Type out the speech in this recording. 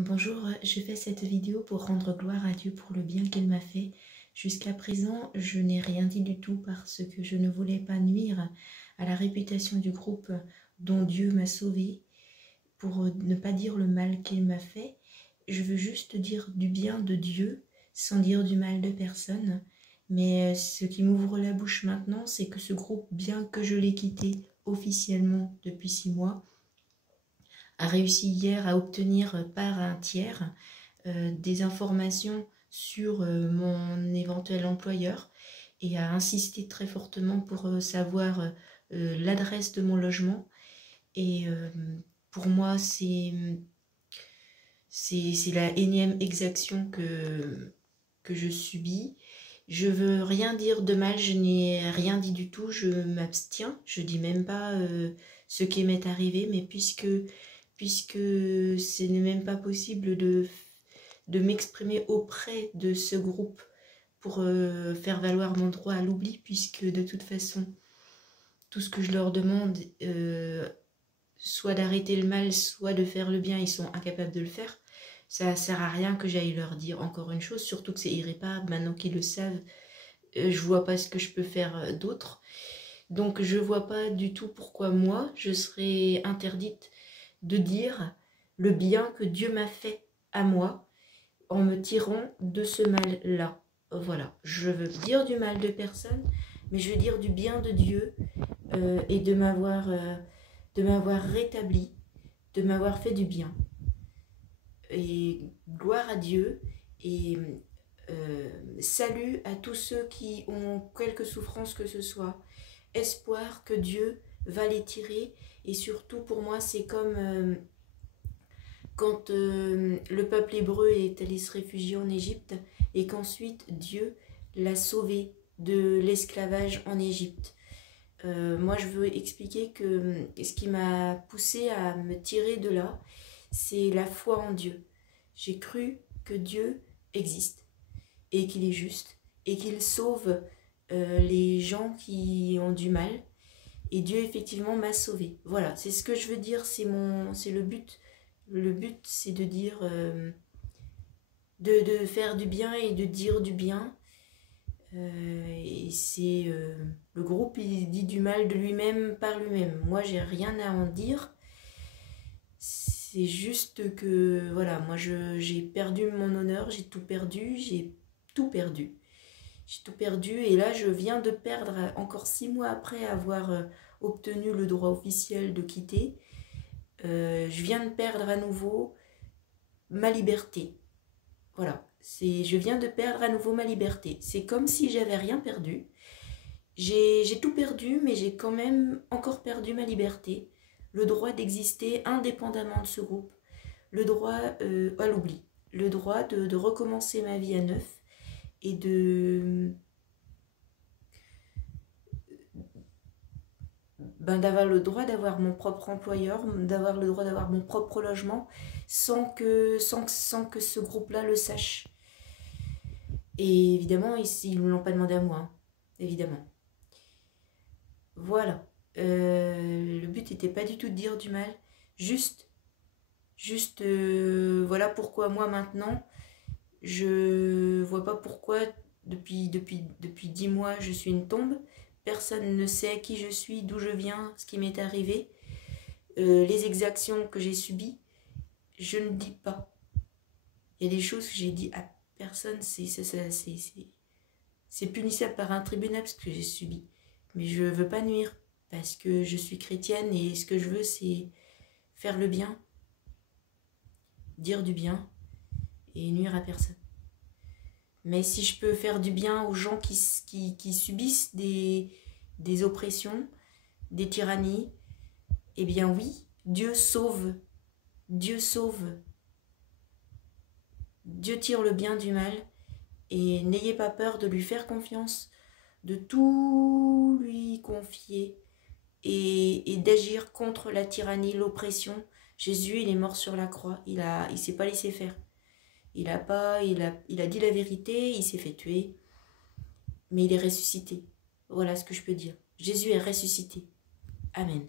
Bonjour, je fais cette vidéo pour rendre gloire à Dieu pour le bien qu'il m'a fait. Jusqu'à présent, je n'ai rien dit du tout parce que je ne voulais pas nuire à la réputation du groupe dont Dieu m'a sauvé. Pour ne pas dire le mal qu'il m'a fait, je veux juste dire du bien de Dieu sans dire du mal de personne. Mais ce qui m'ouvre la bouche maintenant, c'est que ce groupe, bien que je l'ai quitté officiellement depuis 6 mois, a réussi hier à obtenir par un tiers des informations sur mon éventuel employeur et a insisté très fortement pour savoir l'adresse de mon logement. Et pour moi, c'est la énième exaction que je subis. Je veux rien dire de mal, je n'ai rien dit du tout, je m'abstiens, je dis même pas ce qui m'est arrivé, mais puisque ce n'est même pas possible de m'exprimer auprès de ce groupe pour faire valoir mon droit à l'oubli, puisque de toute façon, tout ce que je leur demande, soit d'arrêter le mal, soit de faire le bien, ils sont incapables de le faire. Ça sert à rien que j'aille leur dire encore une chose, surtout que c'est irréparable, maintenant qu'ils le savent, je vois pas ce que je peux faire d'autre. Donc je vois pas du tout pourquoi moi, je serais interdite de dire le bien que Dieu m'a fait à moi en me tirant de ce mal-là. Voilà, je veux dire du mal de personne, mais je veux dire du bien de Dieu et de m'avoir rétabli, de m'avoir fait du bien. Et gloire à Dieu et salut à tous ceux qui ont quelque souffrance que ce soit. Espoir que Dieu va les tirer. Et surtout pour moi c'est comme quand le peuple hébreu est allé se réfugier en Égypte et qu'ensuite Dieu l'a sauvé de l'esclavage en Égypte. Moi je veux expliquer que ce qui m'a poussé à me tirer de là, c'est la foi en Dieu. J'ai cru que Dieu existe et qu'il est juste et qu'il sauve les gens qui ont du mal. Et Dieu effectivement m'a sauvé. Voilà, c'est ce que je veux dire, c'est le but. Le but, c'est de dire, de faire du bien et de dire du bien. Et c'est le groupe, il dit du mal de lui-même par lui-même. Moi, j'ai rien à en dire. C'est juste que, voilà, moi, j'ai perdu mon honneur, j'ai tout perdu, j'ai tout perdu. J'ai tout perdu et là, je viens de perdre, encore 6 mois après avoir obtenu le droit officiel de quitter, je viens de perdre à nouveau ma liberté. Voilà, je viens de perdre à nouveau ma liberté. C'est comme si j'avais rien perdu. J'ai tout perdu, mais j'ai quand même encore perdu ma liberté. Le droit d'exister indépendamment de ce groupe. Le droit à l'oubli. Le droit de recommencer ma vie à neuf. Et d'avoir le droit d'avoir mon propre employeur, d'avoir le droit d'avoir mon propre logement, sans que ce groupe-là le sache. Et évidemment, ils ne l'ont pas demandé à moi, hein, évidemment. Voilà. Le but n'était pas du tout de dire du mal, juste voilà pourquoi moi maintenant, je vois pas pourquoi depuis 10 mois je suis une tombe. Personne ne sait qui je suis, d'où je viens, ce qui m'est arrivé, les exactions que j'ai subies. Je ne dis pas. Il y a des choses que j'ai dit à personne, c'est punissable par un tribunal parce que j'ai subi. Mais je veux pas nuire parce que je suis chrétienne et ce que je veux c'est faire le bien, dire du bien et nuire à personne. Mais si je peux faire du bien aux gens qui subissent des oppressions, des tyrannies, eh bien oui, Dieu sauve. Dieu sauve. Dieu tire le bien du mal. Et n'ayez pas peur de lui faire confiance, de tout lui confier et d'agir contre la tyrannie, l'oppression. Jésus, il est mort sur la croix, il s'est pas laissé faire. Il a dit la vérité, il s'est fait tuer, mais il est ressuscité. Voilà ce que je peux dire. Jésus est ressuscité. Amen.